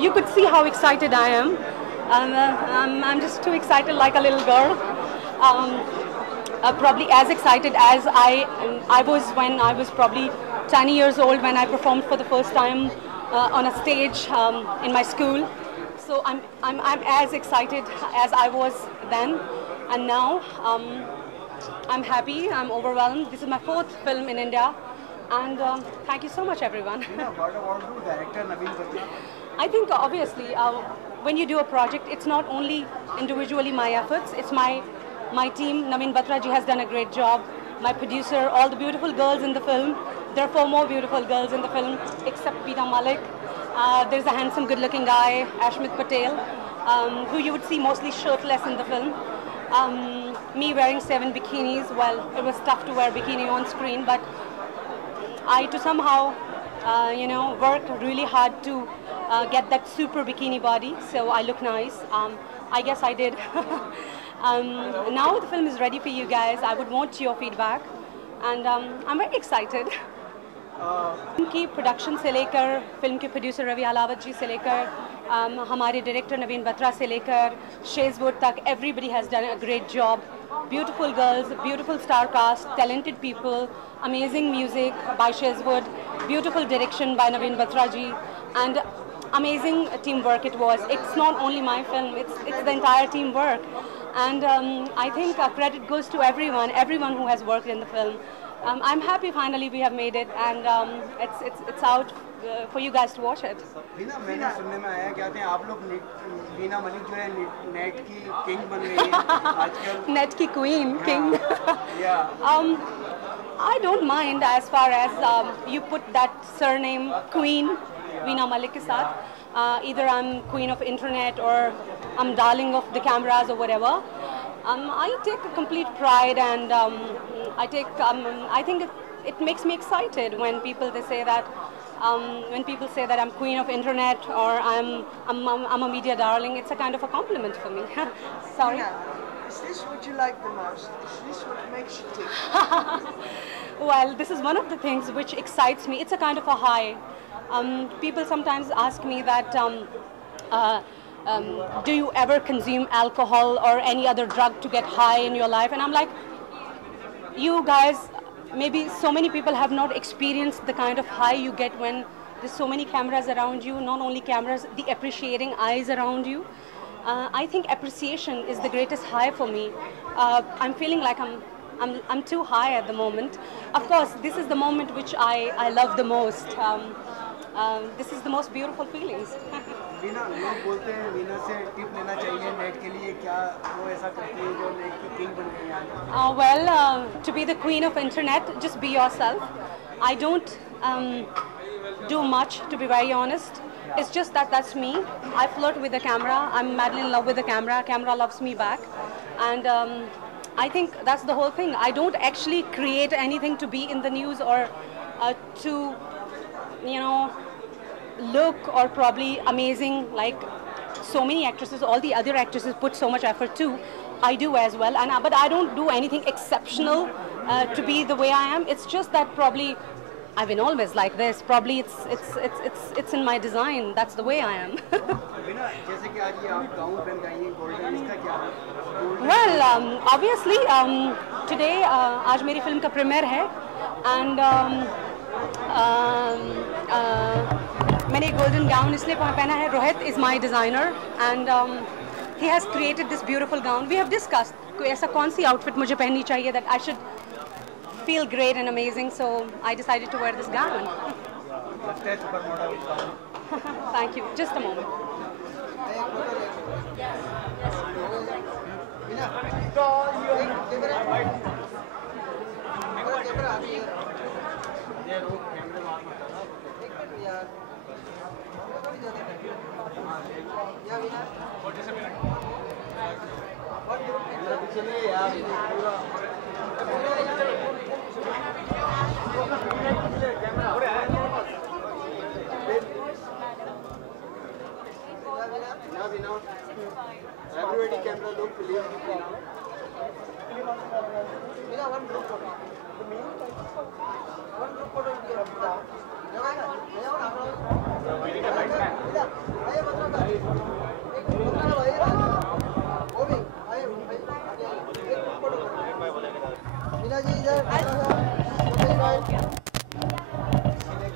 you could see how excited I am. I'm just too excited, like a little girl. Um, Probably as excited as I was when I was probably 10 years old when I performed for the first time on a stage in my school. So I'm as excited as I was then, and now I'm happy. I'm overwhelmed. This is my fourth film in India, and thank you so much, everyone. What about the director Naveen Batra? I think obviously when you do a project, it's not only individually my efforts, it's my team. Naveen Batra ji has done a great job. My producer, all the beautiful girls in the film. There are 4 more beautiful girls in the film, except Veena Malik. There's a handsome, good-looking guy, Ashmit Patel, who you would see mostly shirtless in the film. Me wearing 7 bikinis. Well, it was tough to wear bikini on screen, but I to somehow, worked really hard to get that super bikini body, so I look nice. I guess I did. Now the film is ready for you guys. I would want your feedback, and I'm very excited. Film की production से लेकर, film के producer Ravi Ahlawat जी से लेकर, हमारे director नवीन बत्रा से लेकर शेजवुड तक, everybody has done a great job. Beautiful girls, beautiful star cast, talented people, amazing music by Shezwood, beautiful direction by Naveen Batra ji, and amazing teamwork it was. It's not only my film, it's the entire teamwork. And I think credit goes to everyone who has worked in the film. I'm happy finally we have made it, and it's out for you guys to watch it. Veena, मैंने सुनने में आया कहते हैं आप लोग वीना मलिक जो है नेट की किंग बन गई है आजकल. Net की queen, king. Yeah. I don't mind as far as you put that surname Queen, Veena Malik ke saath. Either I'm queen of internet or I'm darling of the cameras or whatever. I take a complete pride, and I think it makes me excited when people say that I'm queen of internet or I'm a media darling. It's a kind of a compliment for me. Sorry. Yeah. Is this what you like the most? Is this what makes you tick? Well, this is one of the things which excites me. It's a kind of a high. People sometimes ask me that, do you ever consume alcohol or any other drug to get high in your life? And I'm like, you guys, maybe so many people have not experienced the kind of high you get when there's so many cameras around you, not only cameras, the appreciating eyes around you. I think appreciation is the greatest high for me. I'm feeling like I'm too high at the moment. Of course, this is the moment which I love the most. This is the most beautiful feelings. Veena, लोग बोलते हैं वीना से tip लेना चाहिए net के लिए, क्या वो ऐसा करती है जो नेट की किंग बन गई है? Well, to be the queen of internet, just be yourself. I don't do much, to be very honest. It's just that's me. I flirt with the camera. I'm madly in love with the camera. Camera loves me back, and I think that's the whole thing. I don't actually create anything to be in the news or to, look or probably amazing like so many actresses. All the other actresses put so much effort too. I do as well, but I don't do anything exceptional to be the way I am. It's just that probably I've been always like this. Probably it's in my design. That's the way I am. Veena, जैसे कि आज ये आप gown पहन के आई हैं golden, इसका क्या है? Well, obviously today आज मेरी फिल्म का प्रीमियर है, and मैंने गोल्डन गाउन इसलिए पहना है. Rohit is my designer, and he has created this beautiful gown. We have discussed कोई ऐसा कौन सी outfit मुझे पहननी चाहिए that I should feel great and amazing, so I decided to wear this gown. Thank you. Just a moment. Everybody camera look, please. One group photo. One group photo.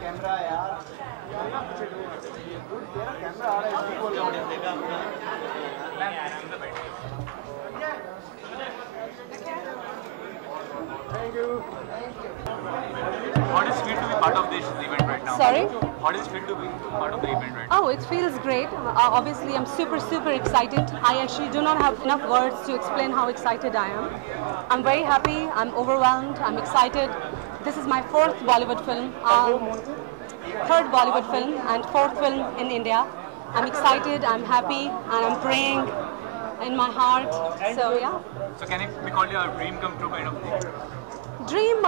Camera यार camera आ रहा Thank you. What does it feel to be part of this event right now? Sorry? How does it feel to be part of the event right now? Oh, it feels great. Obviously, I'm super excited. I actually do not have enough words to explain how excited I am. I'm very happy. I'm overwhelmed. I'm excited. This is my fourth Bollywood film, third Bollywood film, and fourth film in India. I'm excited. I'm happy, and I'm praying in my heart. So yeah. So can it be called a dream come true kind of thing? Dream?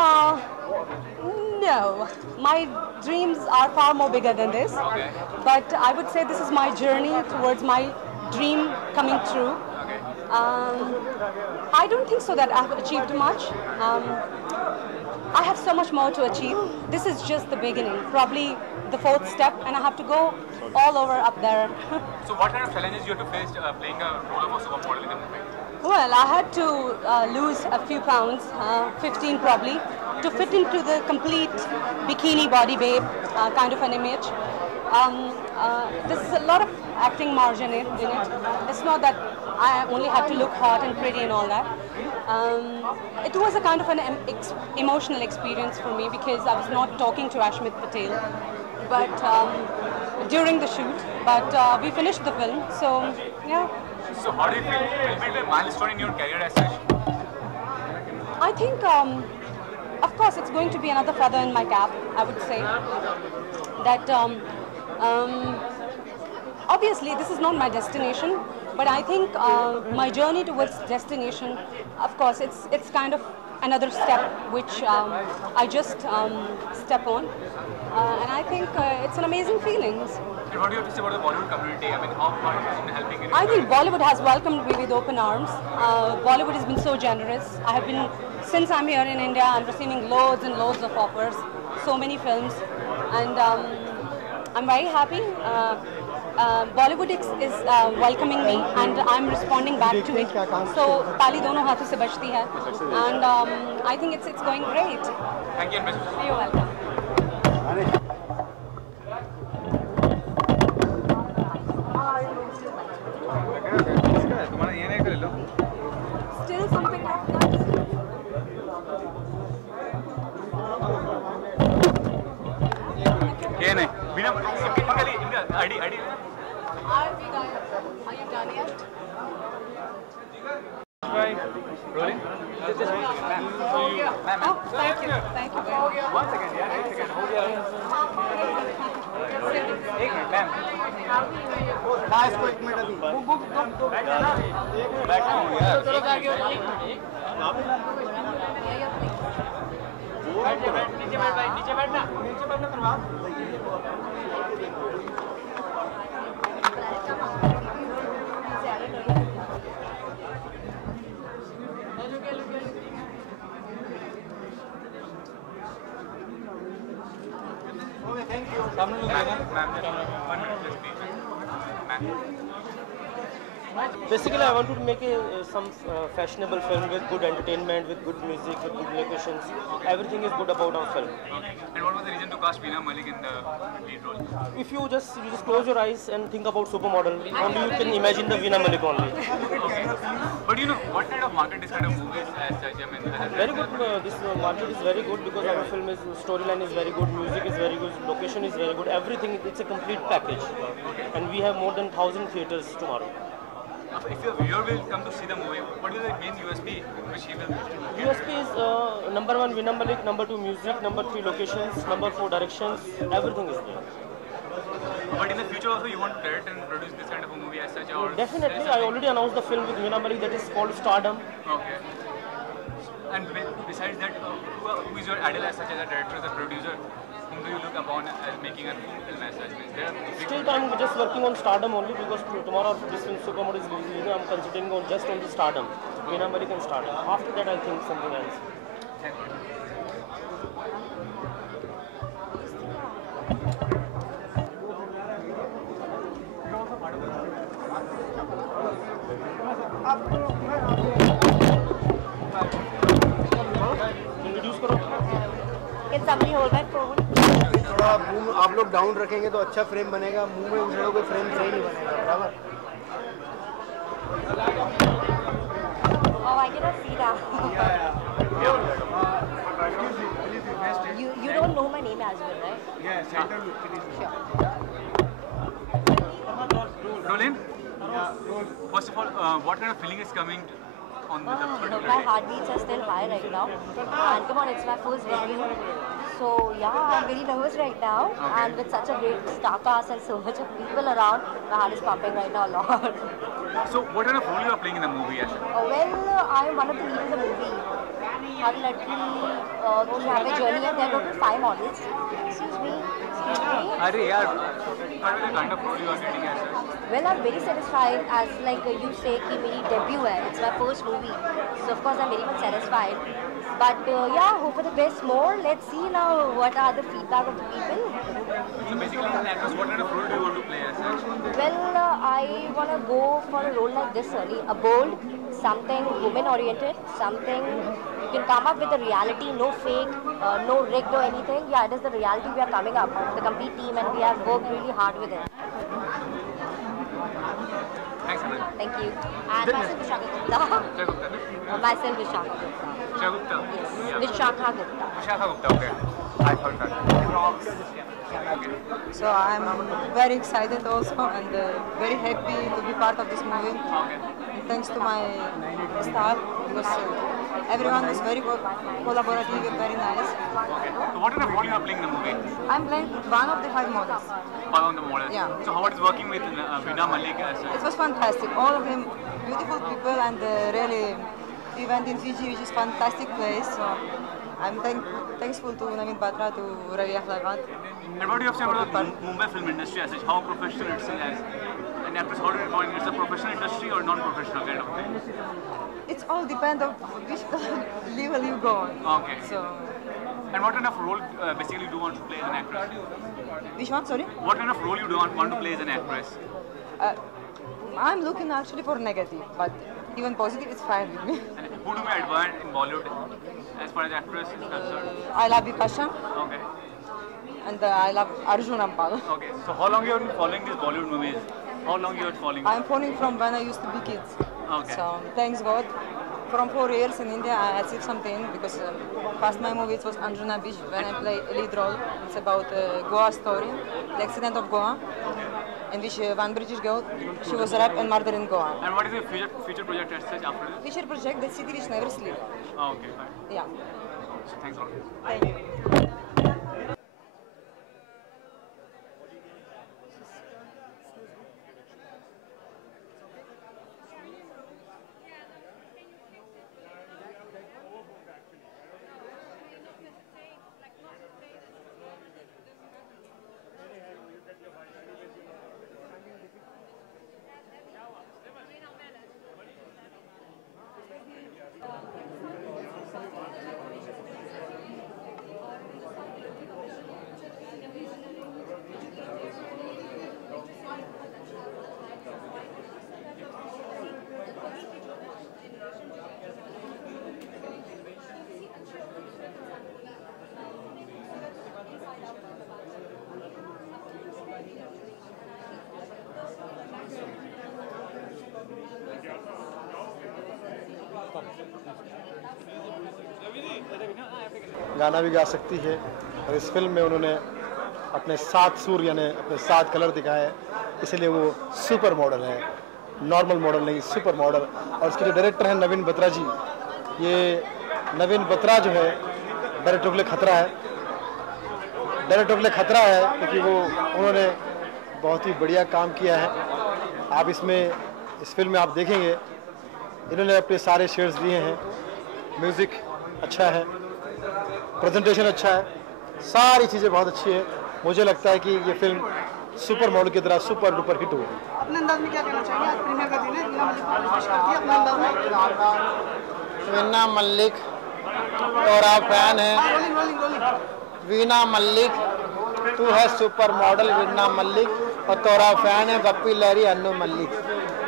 No. My dreams are far more bigger than this. Okay. But I would say this is my journey towards my dream coming true. Okay. I don't think so that I've achieved much. I have so much more to achieve. This is just the beginning, probably the fourth step, and I have to go all over up there. So what kind of challenges you have to face playing a role of a supermodel in the movie? Well, I had to lose a few pounds, 15 probably, to fit into the complete bikini body babe kind of an image. There's a lot of acting margin in it. It's not that I only had to look hot and pretty and all that. It was a kind of an emotional experience for me because I was not talking to Ashmit Patel, but during the shoot. But we finished the film, so yeah. So how do you feel? Will it be a milestone in your career as such? I think, of course, it's going to be another feather in my cap, I would say. That obviously this is not my destination, but I think my journey towards destination, of course, it's kind of another step which I just step on, and I think it's an amazing feeling. And what do you have to say about the Bollywood community? I mean, how has it been helping in? I think Bollywood has welcomed me with open arms. Bollywood has been so generous. I have been, since I'm here in India, I'm receiving loads and loads of offers, so many films, and I'm very happy. Bollywood is welcoming me, and I'm responding back to it. So ताली दोनों हाथों से बजती है, and I think it's going great. Thank you, Ms. You're welcome. Still something like that. क्या नहीं बिना इनका ID Are you done yet? rolling Oh, thank you very much. 1 second यार 1 second हो गया एक मिनट मैम ना इसको 1 मिनट अभी बैठा हूँ यार नीचे बैठना करवा Thank you. Basically, I wanted to make some fashionable film with good entertainment, with good music, with good locations. Everything is good about our film. And what was the reason to cast Veena Malik in the lead role? If you just close your eyes and think about supermodel, only you can imagine the Veena Malik only. Okay. But you know, what kind of market this kind of movies as such? I mean, Very good. This market is very good because our film is storyline is very good, music is very good, location is very good. Everything, it's a complete package. And we have more than 1,000 theaters tomorrow. If your viewer will come to see the movie, what will the main USP which he will get? USP is number 1 Veena Malik, number 2 music, number 3 locations, number 4 directions, everything is there. But in the future also you want to direct and produce this kind of a movie as such? Or Definitely, I already announced the film with Veena Malik that is called Stardom. Okay. And besides that, who is your idol as such as a director, as a producer? Whom do you look upon as making a film as such? Still, I'm just working on Stardom only because tomorrow this film Supermodel is releasing. I'm concentrating on just on the Stardom, Veena Malik and Stardom. After that, I'll think something else. Introduce करो। Can somebody hold my phone? थोड़ा मुंह आप लोग down रखेंगे तो अच्छा frame बनेगा, मुंह में उछलोगे फ्रेम सही नहीं बनेगा, बराबर? Oh, I cannot see that. You don't know my name as well, right? Yeah, center look, please. Sure. Rolling? First of all, what kind of feeling is coming on the particular My day? heartbeats are still high right now. And come on, it's my first debut. So yeah, I'm very nervous right now. Okay. And with such a great star cast and so much of people around, my heart is pumping right now a lot. So, what kind of role you are playing in the movie, Asha? Well, I'm one of the leads in the movie. Har ladki ki यहाँ पे journey है. There are total 5 models. Excuse me. Arey yaar, what are the kind of role you are getting, Asha? Well, I'm very satisfied as like you say कि मेरी debut है. It's my first movie. So of course I'm very much satisfied. But yeah, hope for the best more. Let's see now what are the feedback of the people. So basically, as an actress, what kind of role do you want to play, Asha? Well, I want to go for a role like this only. A bold, something women-oriented, something you can come up with a reality, no fake, no rigged or anything. Yeah, it is the reality we are coming up, the complete team, and we have worked really hard with it. Thanks, Anand. Thank you. And myself, Vishakha Gupta. Vishakha Gupta, no? Myself, Vishakha Gupta. Vishakha Gupta? Yes, Yeah. Vishakha Gupta. Vishakha Gupta, okay. I thought that. Okay. So I'm very excited also and very happy to be part of this movie. Okay. And thanks to my staff because everyone was very collaborative and very nice. Okay. So what kind of role you are playing in the movie? I'm playing one of the 5 models. One of the models. Yeah. So how it is working with Veena Malik as It was fantastic. All of them beautiful people and really we went in Fiji, which is fantastic place. So I'm thankful to Naveen Batra, to Ravi Akhlagat. And what do you have to say about the Mumbai film industry as such? How professional it's as an actress? How do you define it? It's a professional industry or non-professional kind of thing? It's all depend on which level you go on. Okay. So And what kind of role basically do you want to play as an actress? which one? Sorry. What kind of role you do want to play as an actress? I'm looking actually for negative, but even positive is fine with me. And who do you admire in Bollywood as far as actress is concerned? I love Bipasha Okay. and I love Arjun Rampal. Okay. So how long you have been following these Bollywood movies? How long you are following? I'm following from when I used to be kids. Okay. So thanks God. From 4 years in India, I achieved something because first my movie was Anjuna Beach when I play a lead role. It's about Goa story, the accident of Goa, in which one British girl, she was raped and murdered in Goa. And what is your future project as such after this? Future project, the city which never sleep. Oh, okay, fine. Yeah. So thanks a lot. Thank you. गाना भी गा सकती है और इस film में उन्होंने अपने 7 सुर यानी अपने 7 कलर दिखाए हैं, इसलिए वो सुपर मॉडल है, नॉर्मल मॉडल नहीं, सुपर मॉडल। और इसके जो डायरेक्टर हैं नवीन बत्रा जी, ये नवीन बत्रा जो है डायरेक्टर के लिए खतरा है, डायरेक्टर के लिए खतरा है क्योंकि वो उन्होंने बहुत ही बढ़िया काम किया है। आप इस फिल्म में आप देखेंगे इन्होंने अपने सारे शेयर्स दिए हैं, म्यूज़िक अच्छा है, प्रेजेंटेशन अच्छा है, सारी चीज़ें बहुत अच्छी है। मुझे लगता है कि ये फिल्म सुपर मॉडल की तरह सुपर डुपर हिट होगी। अपने अंदाज में क्या कहना चाहिए? आज प्रीमियर का दिन है, वीना मलिक को पेश करती है अपने अंदाज में। वीना मलिक तोरा फैन है। Rolling rolling rolling. Veena Malik तू है सुपर मॉडल वीना मलिक और तोरा फैन है बप्पी लहरी अन्नू मलिक।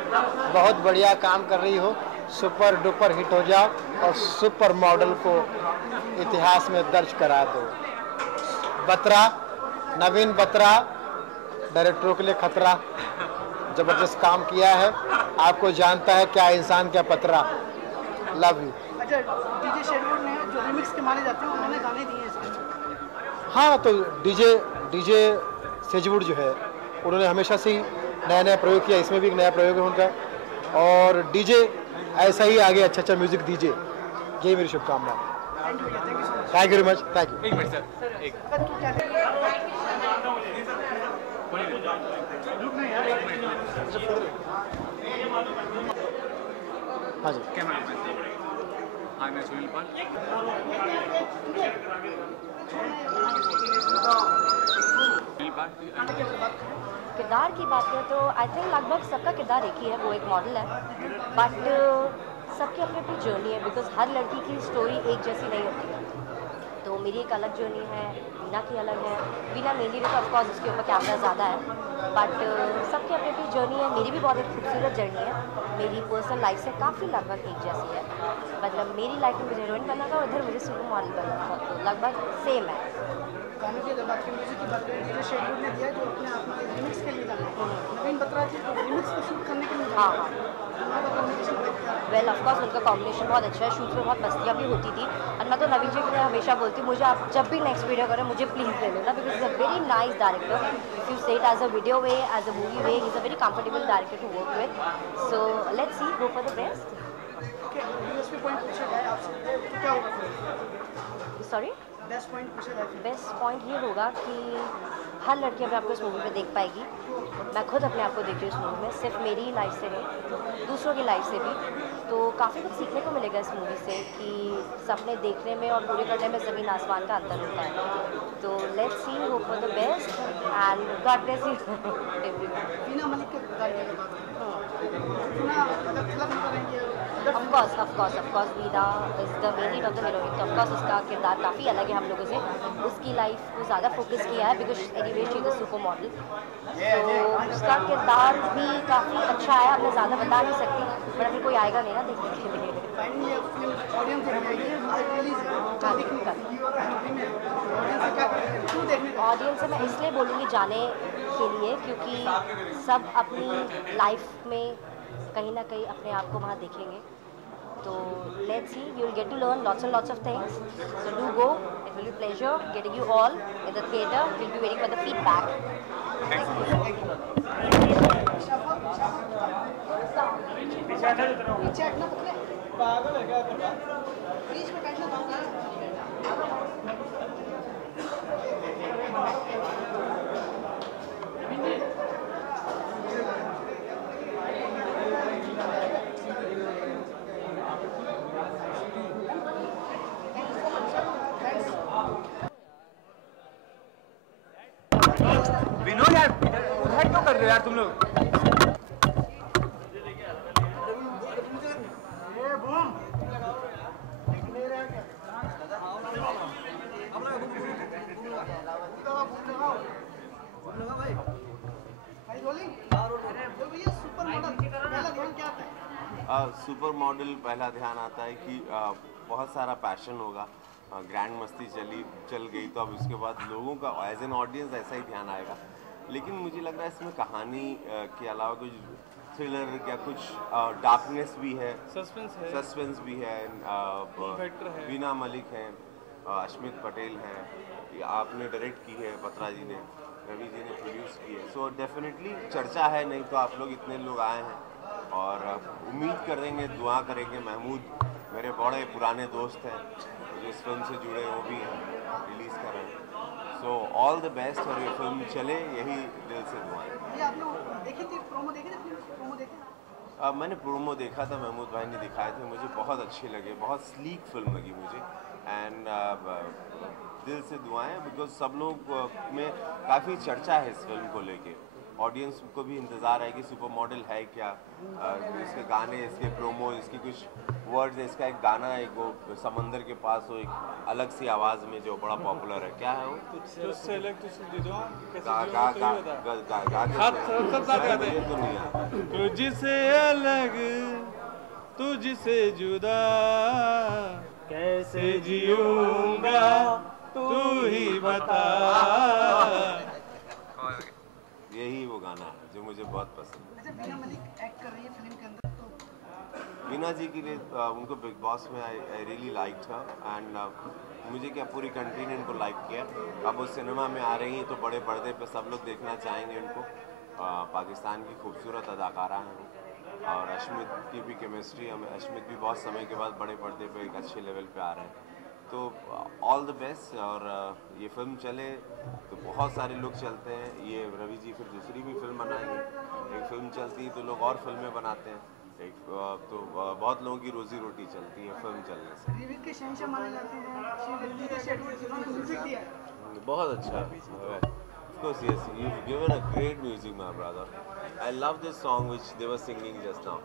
बहुत बढ़िया काम कर रही हो, सुपर डुपर हिट हो जाओ और सुपर मॉडल को इतिहास में दर्ज करा दो। बत्रा, नवीन बत्रा, डायरेक्टरों के लिए खतरा, जबरदस्त काम किया है, आपको जानता है क्या इंसान क्या पतरा। Love you. अच्छा, डीजे शेडवुड ने जो रिमिक्स के माने जाते हैं उन्होंने गाने दिए हैं इसमें। हाँ, तो डीजे सेजवुड जो है उन्होंने हमेशा से ही नया नया प्रयोग किया, इसमें भी एक नया प्रयोग है उनका, और डीजे ऐसा ही आगे अच्छा म्यूजिक दीजिए, यही मेरी शुभकामना है। Thank you very much. Thank you. एक मिनट सर, एक हाँ जी, कैमरा। हाँ, मैं सुनील पाल। किरदार की बात करें तो आई थिंक लगभग सबका किरदार एक ही है, वो एक मॉडल है, बट सबकी अपनी अपनी जर्नी है, बिकॉज हर लड़की की स्टोरी एक जैसी नहीं होती है। तो मेरी एक अलग जर्नी है, वीना की अलग है। वीना मेनली तो ऑफकोर्स उसके ऊपर कैमरा ज़्यादा है, बट सबकी अपनी अपनी जर्नी है। मेरी भी बहुत एक खूबसूरत जर्नी है, मेरी पर्सनल लाइफ से काफ़ी लगभग एक जैसी है। मतलब मेरी लाइफ में मुझे हीरोइन बनना था और इधर मुझे सुपर मॉडल बनना था, तो लगभग सेम है। गाने की बात करें, म्यूजिक की बात करें, डीजे शेडवुड ने दिया जो अपने आप में रिमिक्स के लिए गाना है। नवीन बत्रा जी को रिमिक्स को शूट करने के लिए हाँ हाँ, वेल ऑफकोर्स उनका कॉम्बिनेशन बहुत अच्छा है, शूट्स में बहुत मस्तियाँ भी होती थी। और मैं तो नवीन जी को हमेशा बोलती हूँ, मुझे आप जब भी नेक्स्ट वीडियो करें मुझे प्लीज़ ले लेना, because is a very nice director. If you say it as a video way, as a movie way, is a very comfortable director to work with. So let's see, go for the best. USP point पूछा जाए आपसे तो क्या होगा? Sorry, best point पूछा जाए। Best point ये होगा कि हर लड़की अपने आपको इस मूवी में देख पाएगी। मैं खुद अपने आप को देखती हूँ इस मूवी में, सिर्फ मेरी ही लाइफ से नहीं, दूसरों की लाइफ से भी। तो काफ़ी कुछ सीखने को मिलेगा इस मूवी से कि सपने देखने में और पूरे करने में ज़मीन आसमान का अंतर होता है। तो let's C, hope for the best and God bless you everyone. Veena Malik के किरदार की बात करें, वीना अगर थलग में करेंगे, of course Veena is the main lead of the heroine. तो ऑफकोर्स उसका किरदार काफ़ी अलग है हम लोगों से, उसकी लाइफ को ज़्यादा फोकस किया है, because anyway she is a super model. तो उसका किरदार भी काफ़ी अच्छा है, अब मैं ज़्यादा बता नहीं सकती, बट अभी कोई आएगा नहीं ना देखने के लिए। फाइनली फिल्म ऑडियंस देखने ऑडियंस से मैं इसलिए बोलूँगी जाने के लिए क्योंकि सब अपनी लाइफ में कहीं ना कहीं अपने आप को वहाँ देखेंगे। तो let's see, you will get to learn lots and lots of things, so do go, it will be pleasure getting you all in the theatre, will be waiting for the feedback. पागल है क्या करना? बीच में बैठना था। विनोद यार, उधर क्यों कर रहे हो यार तुम लोग? सुपर मॉडल पहला ध्यान आता है कि बहुत सारा पैशन होगा, ग्रैंड मस्ती चल गई तो अब उसके बाद लोगों का एज एन ऑडियंस ऐसा ही ध्यान आएगा। लेकिन मुझे लग रहा है इसमें कहानी के अलावा कुछ थ्रिलर या कुछ डार्कनेस भी है, सस्पेंस भी है। वीना मलिक हैं, अश्मित पटेल हैं, आपने डायरेक्ट की है, बत्रा जी ने, रवि जी ने प्रोड्यूस की है। सो डेफिनेटली चर्चा है, नहीं तो आप लोग इतने लोग आए हैं और उम्मीद करेंगे, दुआ करेंगे। महमूद मेरे बड़े पुराने दोस्त हैं जो इस फिल्म से जुड़े, वो भी रिलीज़ कर रहे हैं। सो ऑल द बेस्ट और ये फिल्म चले, यही दिल से दुआएं। मैंने प्रोमो देखा था, महमूद भाई ने दिखाए थे, मुझे बहुत अच्छे लगे, बहुत स्लीक फिल्म लगी मुझे। एंड दिल से दुआएं, बिकॉज सब लोग में काफ़ी चर्चा है इस फिल्म को लेके, ऑडियंस को भी इंतज़ार है कि सुपर मॉडल है क्या, इसके गाने, इसके प्रोमो, इसकी कुछ वर्ड्स, इसका एक गाना है वो समंदर के पास हो, एक अलग सी आवाज़ में जो बड़ा पॉपुलर है, क्या है वो? तुझसे अलग तुझसे जुदा कैसे जीऊंगा तू ही बता। यही वो गाना है जो मुझे बहुत पसंद है। अच्छा, वीना मलिक एक्ट कर रही है फिल्म के अंदर, तो वीना जी के लिए उनको बिग बॉस में I really liked her and मुझे क्या पूरी कंट्री ने इनको लाइक किया। अब वो सिनेमा में आ रही हैं तो बड़े पर्दे पे सब लोग देखना चाहेंगे उनको। पाकिस्तान की खूबसूरत अदाकारा हैं और अश्मित की भी केमिस्ट्री, अश्मित भी बहुत समय के बाद बड़े पर्दे पे एक अच्छे लेवल पे आ रहे हैं, तो ऑल द बेस्ट। और ये फिल्म चले तो बहुत सारे लोग चलते हैं, ये रवि जी फिर दूसरी भी फिल्म बनाएंगे, एक फिल्म चलती है तो लोग और फिल्में बनाते हैं, एक तो बहुत लोगों की रोजी रोटी चलती है फिल्म चलने से। रीमेक के शहंशाह माने जाते हैं शेडवुड, म्यूजिक दिया है बहुत अच्छा। Of course, yes, you've given a great music, my brother. I love this song which they were singing just now.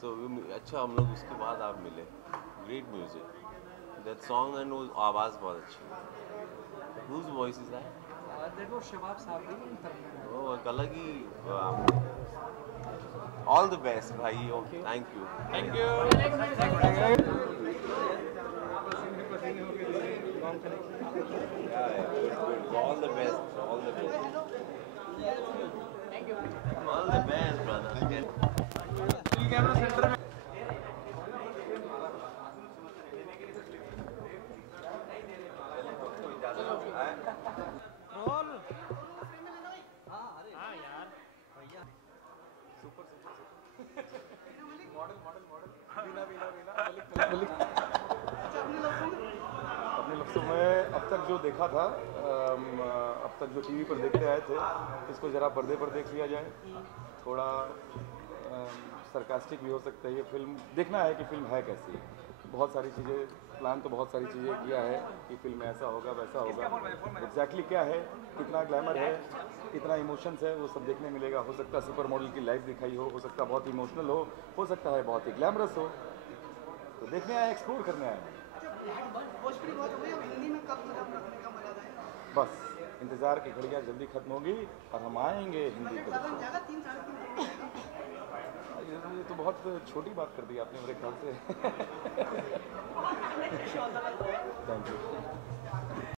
So अच्छा हम लोग उसके बाद आप मिले, great music. That song and वो आवाज़ बहुत अच्छी। Whose voice is that? That was शबाब साहब। वो एक अलग ही। All the best, भाई। Thank you. Thank you. All the best. All the best. Thank you. All the best, brother. Camera centre में अपने लफ्ज़ों में अब तक जो देखा था, अब तक जो टीवी पर देखते आए थे, इसको ज़रा पर्दे पर देख लिया जाए। थोड़ा सरकास्टिक भी हो सकता है ये फिल्म, देखना है कि फिल्म है कैसी। बहुत सारी चीज़ें प्लान तो बहुत सारी चीज़ें किया है कि फिल्म में ऐसा होगा वैसा होगा, एग्जैक्टली क्या है, कितना ग्लैमर है, कितना इमोशंस है, वो सब देखने मिलेगा। हो सकता है सुपर मॉडल की लाइफ दिखाई हो सकता है बहुत इमोशनल हो सकता है बहुत ही ग्लैमरस हो, तो देखने आए, एक्सप्लोर करने आए। भोजपुरी बहुत हो गई, अब हिंदी में कब कदम रखने का मजा आएगा? बस इंतज़ार की घड़ियाँ जल्दी खत्म होगी और हम आएंगे हिंदी पर। ये तो बहुत छोटी बात कर दी आपने मेरे ख्याल से। Thank you.